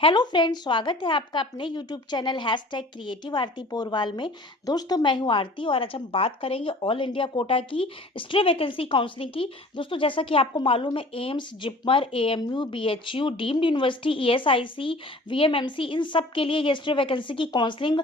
Hello friends, स्वागत है आपका अपने यूट्यूब चैनल #क्रिएटिव आरती पोरवाल में। दोस्तों, मैं हूं आरती और आज हम बात करेंगे ऑल इंडिया कोटा की स्ट्रे वैकेंसी काउंसलिंग की। दोस्तों, जैसा कि आपको मालूम है, एम्स, जिपमर, एएमयू, बीएचयू, डीम्ड यूनिवर्सिटी, ईएसआईसी, वीएमएमसी, इन सब के लिए ये स्ट्रे वैकेंसी की काउंसलिंग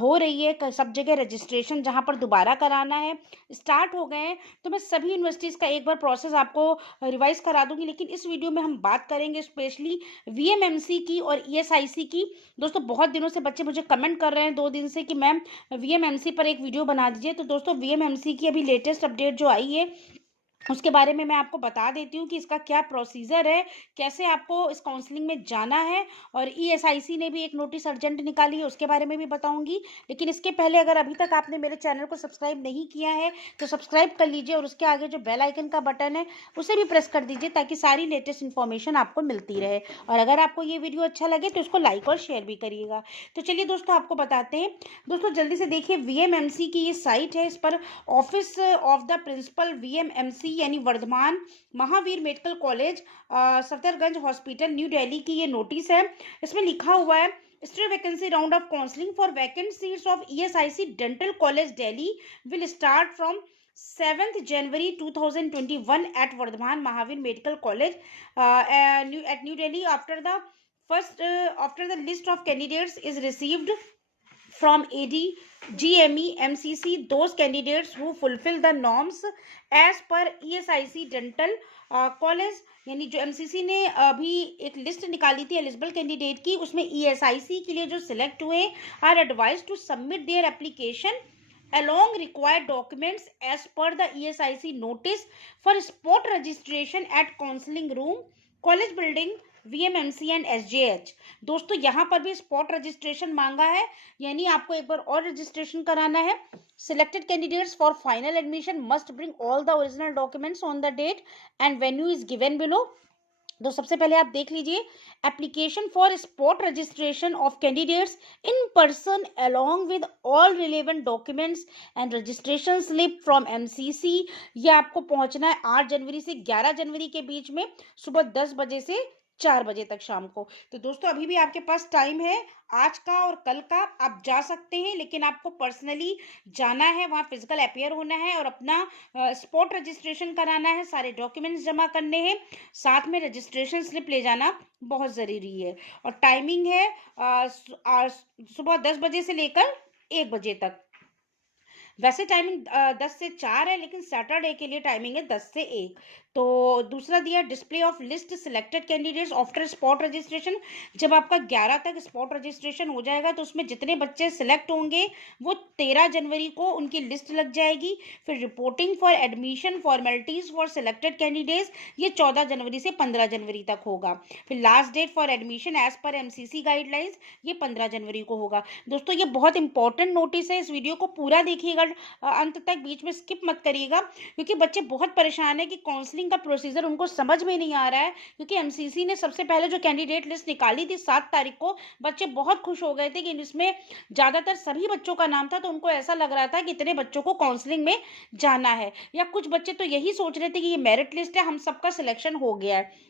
हो रही है। सब जगह रजिस्ट्रेशन जहां पर दोबारा कराना है स्टार्ट हो गए हैं। तो मैं सभी यूनिवर्सिटीज़ का एक बार प्रोसेस आपको रिवाइज करा दूंगी, लेकिन इस वीडियो में हम बात करेंगे स्पेशली वीएमएमसी की और ईएसआईसी की। दोस्तों, बहुत दिनों से बच्चे मुझे कमेंट कर रहे हैं 2 दिन से कि मैम वीएमएमसी पर एक वीडियो बना दीजिए। तो दोस्तों, वीएमएमसी की अभी लेटेस्ट अपडेट जो आई है उसके बारे में मैं आपको बता देती हूँ कि इसका क्या प्रोसीजर है, कैसे आपको इस काउंसलिंग में जाना है। और ईएसआईसी ने भी एक नोटिस अर्जेंट निकाली है, उसके बारे में भी बताऊंगी। लेकिन इसके पहले अगर अभी तक आपने मेरे चैनल को सब्सक्राइब नहीं किया है तो सब्सक्राइब कर लीजिए और उसके आगे जो बेल आइकन का बटन है उसे भी प्रेस कर दीजिए, ताकि सारी लेटेस्ट इन्फॉर्मेशन आपको मिलती रहे। और अगर आपको ये वीडियो अच्छा लगे तो इसको लाइक और शेयर भी करिएगा। तो चलिए दोस्तों, आपको बताते हैं। दोस्तों, जल्दी से देखिए, वीएमएमसी की ये साइट है, इस पर office of the principal VMMC यानी Vardhman Mahavir medical college, Safdarjung hospital, new Delhi की ये नोटिस है। इसमें लिखा हुआ है, still vacancy round of counselling for vacant seats of ESIC dental college Delhi will start from 7th January 2021 at Vardhaman Mahavir Medical College at New Delhi after the list of candidates is received from AD, GME, MCC, those candidates who fulfill the norms as per ESIC dental college. यानी जो MCC ने अभी एक list निकाली थी eligible candidate की, उसमें ESIC के लिए जो सिलेक्ट हुए are advised to submit their application along required documents as per the ESIC notice for spot registration at counseling room, college building, VMMC and SJH। दोस्तों, यहाँ पर भी स्पॉट रजिस्ट्रेशन मांगा है, यानी आपको एक बार और रजिस्ट्रेशन कराना है। Selected candidates for final admission must bring all the original documents on the date and venue is given below. तो सबसे पहले आप देख लीजिए, application for spot registration of candidates in person along with all relevant documents and registration slip from MCC. ये आपको पहुंचना है 8 जनवरी से 11 जनवरी के बीच में, सुबह 10 बजे से 4 बजे तक शाम को। तो दोस्तों, अभी भी आपके पास टाइम है, आज का और कल का आप जा सकते हैं, लेकिन आपको पर्सनली जाना है, वहाँ फिजिकल अपीयर होना है और अपना स्पॉट रजिस्ट्रेशन कराना है, सारे डॉक्यूमेंट्स जमा करने हैं, साथ में रजिस्ट्रेशन स्लिप ले जाना बहुत ज़रूरी है। और टाइमिंग है सुबह 10 बजे से लेकर 1 बजे तक। वैसे टाइमिंग 10 से 4 है, लेकिन सैटरडे के लिए टाइमिंग है 10 से 1। तो दूसरा दिया, display of list selected candidates after spot registration. जब आपका 11 तक स्पॉट रजिस्ट्रेशन हो जाएगा तो उसमें जितने बच्चे सिलेक्ट होंगे वो 13 जनवरी को उनकी लिस्ट लग जाएगी। फिर reporting for admission formalities for selected candidates, ये 14 जनवरी से 15 जनवरी तक होगा। फिर last date for admission as per MCC guidelines, ये 15 जनवरी को होगा। दोस्तों, ये बहुत इंपॉर्टेंट नोटिस है, इस वीडियो को पूरा देखिएगा अंत तक, बीच में स्किप मत करिएगा, क्योंकि बच्चे बहुत परेशान है कि काउंसलिंग का प्रोसीजर उनको समझ में नहीं आ रहा है। क्योंकि एमसीसी ने सबसे पहले जो कैंडिडेट लिस्ट निकाली थी 7 तारीख को, बच्चे बहुत खुश हो गए थे कि इसमें ज्यादातर सभी बच्चों का नाम था, तो उनको ऐसा लग रहा था कि इतने बच्चों को काउंसलिंग में जाना है। या कुछ बच्चे तो यही सोच रहे थे कि ये मेरिट लिस्ट है, हम सबका सिलेक्शन हो गया है।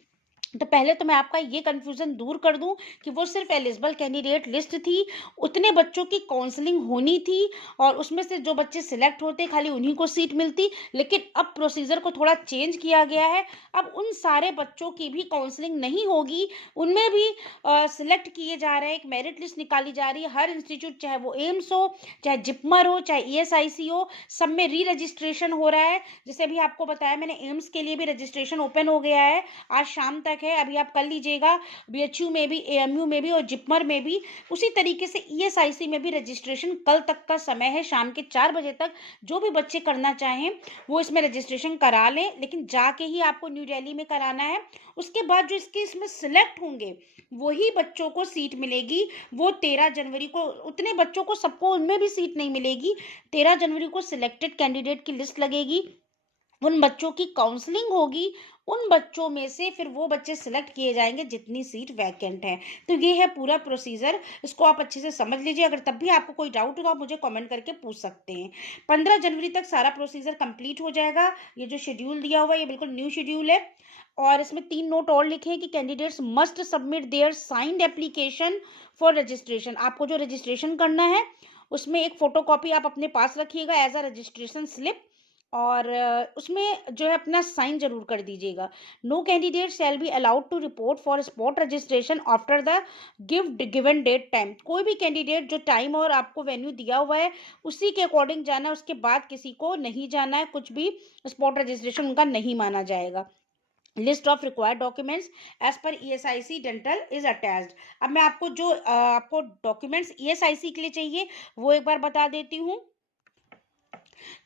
तो पहले तो मैं आपका ये कंफ्यूजन दूर कर दूं कि वो सिर्फ एलिजिबल कैंडिडेट लिस्ट थी, उतने बच्चों की काउंसलिंग होनी थी और उसमें से जो बच्चे सिलेक्ट होते खाली उन्हीं को सीट मिलती। लेकिन अब प्रोसीजर को थोड़ा चेंज किया गया है, अब उन सारे बच्चों की भी काउंसलिंग नहीं होगी, उनमें भी सिलेक्ट किए जा रहे हैं। एक मेरिट लिस्ट निकाली जा रही है, हर इंस्टीट्यूट, चाहे वो एम्स हो, चाहे जिपमर हो, चाहे ईएसआईसी हो, सब में री रजिस्ट्रेशन हो रहा है। जैसे अभी आपको बताया मैंने, एम्स के लिए भी रजिस्ट्रेशन ओपन हो गया है, आज शाम तक है, अभी आप कर लीजिएगा। बीएचयू में भी, एएमयू में भी और जिपमर में भी। उसी तरीके से ईएसआईसी में भी रजिस्ट्रेशन कल तक का समय है, शाम के 4 बजे तक। जो भी बच्चे करना चाहें वो इसमें रजिस्ट्रेशन करा लें, लेकिन जाके ही आपको न्यू दिल्ली में कराना है। उसके बाद जो इसमें सिलेक्ट होंगे वही बच्चों को सीट मिलेगी। वो 13 जनवरी को, उतने बच्चों को सबको उनमें भी सीट नहीं मिलेगी। 13 जनवरी को सिलेक्टेड कैंडिडेट की लिस्ट लगेगी, उन बच्चों की काउंसलिंग होगी, उन बच्चों में से फिर वो बच्चे सिलेक्ट किए जाएंगे जितनी सीट वैकेंट है। तो ये है पूरा प्रोसीजर, इसको आप अच्छे से समझ लीजिए। अगर तब भी आपको कोई डाउट हो तो आप मुझे कमेंट करके पूछ सकते हैं। 15 जनवरी तक सारा प्रोसीजर कंप्लीट हो जाएगा। ये जो शेड्यूल दिया हुआ है ये बिल्कुल न्यू शेड्यूल है। और इसमें 3 नोट और लिखे हैं कि candidates must submit there signed application for registration. आपको जो रजिस्ट्रेशन करना है उसमें एक फोटोकॉपी आप अपने पास रखिएगा एज अ रजिस्ट्रेशन स्लिप, और उसमें जो है अपना साइन जरूर कर दीजिएगा। No candidate shall be allowed to report for spot registration after the given date time. कोई भी कैंडिडेट जो टाइम और आपको वेन्यू दिया हुआ है उसी के अकॉर्डिंग जाना है, उसके बाद किसी को नहीं जाना है, कुछ भी स्पॉट रजिस्ट्रेशन उनका नहीं माना जाएगा। List of required documents as per ESIC dental is attached. अब मैं आपको जो आपको डॉक्यूमेंट्स ESIC के लिए चाहिए वो एक बार बता देती हूँ।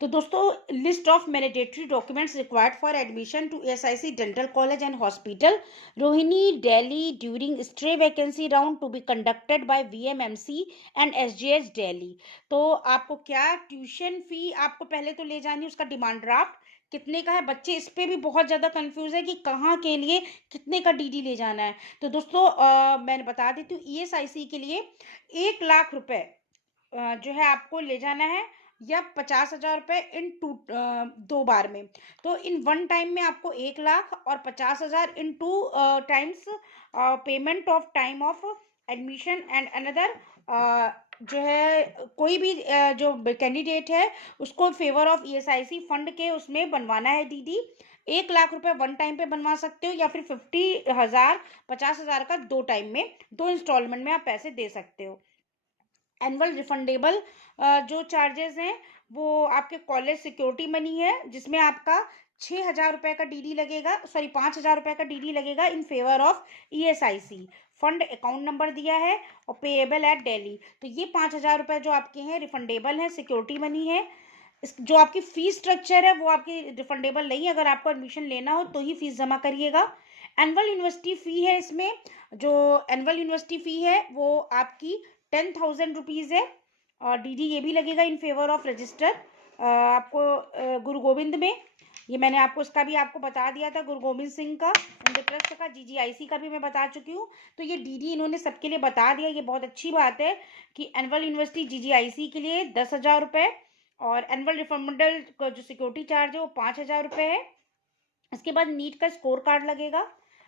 तो दोस्तों, list of mandatory documents required for admission to ESIC dental college and hospital Rohini Delhi during stray vacancy round to be conducted by VMMC and SGH Delhi. तो आपको क्या ट्यूशन फी आपको पहले तो ले जानी है, उसका डिमांड ड्राफ्ट कितने का है। बच्चे इस पे भी बहुत ज़्यादा कंफ्यूज है कि कहाँ के लिए कितने का DD ले जाना है। तो दोस्तों मैंने बता देती हूँ, ESIC के लिए 1,00,000 रुपए जो है आपको ले जाना है, या 50,000 रुपये इन 2 बार में। तो इन 1 टाइम में आपको 1,00,000 और 50,000 इन 2 times payment of time of admission and another जो है कोई भी जो कैंडिडेट है उसको फेवर ऑफ ESIC फंड के उसमें बनवाना है DD। 1,00,000 रुपये 1 टाइम पे बनवा सकते हो, या फिर 50,000 50,000 का 2 टाइम में 2 इंस्टॉलमेंट में आप पैसे दे सकते हो। एनुअल रिफंडेबल जो चार्जेस हैं वो आपके कॉलेज सिक्योरिटी मनी है, जिसमें आपका 6,000 रुपये का DD लगेगा, सॉरी 5,000 रुपये का DD लगेगा in favour of ESIC। Fund account number दिया है और पेएबल एट दिल्ली। तो ये 5,000 रुपये जो आपके हैं रिफंडेबल है, सिक्योरिटी मनी है। जो आपकी फीस स्ट्रक्चर है वो आपकी रिफंडेबल नहीं है, अगर आपको एडमिशन लेना हो तो ही फीस जमा करिएगा। एनुअल यूनिवर्सिटी फ़ी है, इसमें जो एनुअल यूनिवर्सिटी फ़ी है वो आपकी 10,000 रुपीज़ है, और DD ये भी लगेगा इन फेवर ऑफ रजिस्टर आपको गुरु गोविंद में। ये मैंने आपको इसका भी आपको बता दिया था, गुरु गोविंद सिंह का उनके ट्रस्ट का। GGIC का भी मैं बता चुकी हूँ। तो ये DD इन्होंने सबके लिए बता दिया। ये बहुत अच्छी बात है कि एनुअल यूनिवर्सिटी GGIC के लिए 10,000 रुपये, और एनुअल रिफंडेबल का जो सिक्योरिटी चार्ज है वो 5,000 रुपये है। इसके बाद नीट का स्कोर कार्ड लगेगा,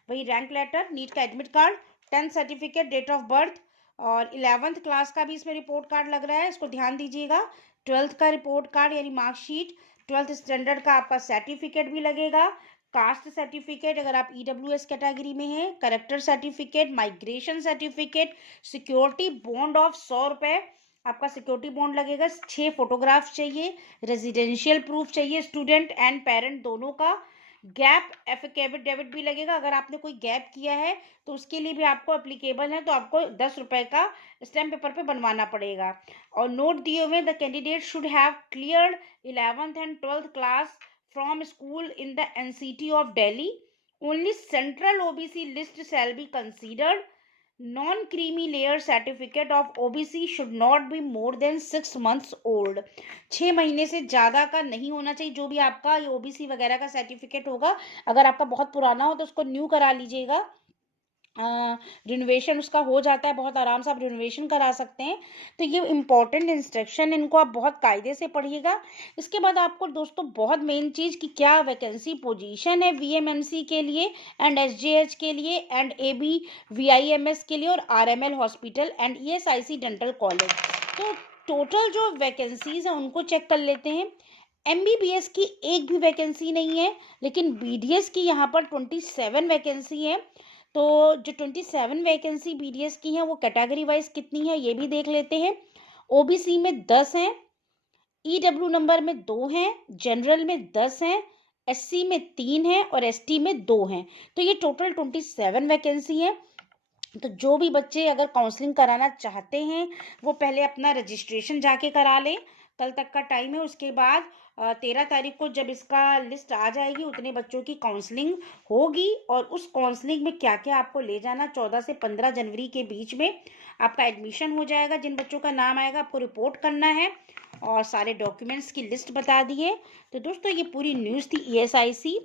वही रैंक लेटर, नीट का admit card, 10th certificate, date of birth, और 11th क्लास का भी इसमें रिपोर्ट कार्ड लग रहा है, इसको ध्यान दीजिएगा। 12th का रिपोर्ट कार्ड यानी मार्कशीट, 12th स्टैंडर्ड का आपका सर्टिफिकेट भी लगेगा, कास्ट सर्टिफिकेट अगर आप EWS कैटेगरी में हैं, character certificate, migration certificate, security bond of 100 रुपये आपका सिक्योरिटी बॉन्ड लगेगा, 6 फोटोग्राफ चाहिए, रेजिडेंशियल प्रूफ चाहिए स्टूडेंट एंड पेरेंट दोनों का, गैप एफिडेविट भी लगेगा। अगर आपने कोई गैप किया है तो उसके लिए भी आपको एप्लीकेबल है, तो आपको 10 रुपये का स्टैम्प पेपर पे बनवाना पड़ेगा। और नोट दिए हुए, the candidate should have cleared 11th and 12th class from school in the NCT of Delhi. Only central OBC list shall be considered. Non creamy layer certificate of OBC should not be more than 6 months old. 6 महीने से ज़्यादा का नहीं होना चाहिए जो भी आपका ये OBC वगैरह का सर्टिफिकेट होगा। अगर आपका बहुत पुराना हो तो उसको न्यू करा लीजिएगा, रिनोवेशन उसका हो जाता है, बहुत आराम से आप रिनोवेशन करा सकते हैं। तो ये इंपॉर्टेंट इंस्ट्रक्शन, इनको आप बहुत कायदे से पढ़िएगा। इसके बाद आपको दोस्तों बहुत मेन चीज़ कि क्या वैकेंसी पोजीशन है VMMC के लिए एंड SGH के लिए एंड AB VIMS के लिए और RML hospital and ESIC dental college. तो टोटल जो वैकेंसीज हैं उनको चेक कर लेते हैं। MBBS की एक भी वैकेंसी नहीं है, लेकिन BDS की यहाँ पर 27 वैकेंसी है। तो जो 27 वैकेंसी BDS की हैं वो कैटेगरी वाइज कितनी है ये भी देख लेते हैं। OBC में 10 हैं, EW नंबर में 2 हैं, जनरल में 10 हैं, SC में 3 हैं और ST में 2 हैं। तो ये टोटल 27 वैकेंसी है। तो जो भी बच्चे अगर काउंसलिंग कराना चाहते हैं वो पहले अपना रजिस्ट्रेशन जाके करा लें, कल तक का टाइम है। उसके बाद 13 तारीख को जब इसका लिस्ट आ जाएगी उतने बच्चों की काउंसलिंग होगी, और उस काउंसलिंग में क्या क्या आपको ले जाना, 14 से 15 जनवरी के बीच में आपका एडमिशन हो जाएगा। जिन बच्चों का नाम आएगा आपको रिपोर्ट करना है, और सारे डॉक्यूमेंट्स की लिस्ट बता दी है। तो दोस्तों ये पूरी न्यूज़ थी ESIC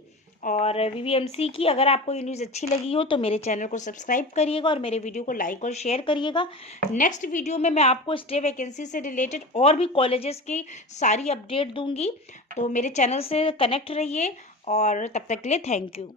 और वीवीएमसी की अगर आपको ये न्यूज़ अच्छी लगी हो तो मेरे चैनल को सब्सक्राइब करिएगा और मेरे वीडियो को लाइक और शेयर करिएगा। नेक्स्ट वीडियो में मैं आपको स्टे वैकेंसी से रिलेटेड और भी कॉलेजेस की सारी अपडेट दूंगी, तो मेरे चैनल से कनेक्ट रहिए और तब तक के लिए थैंक यू।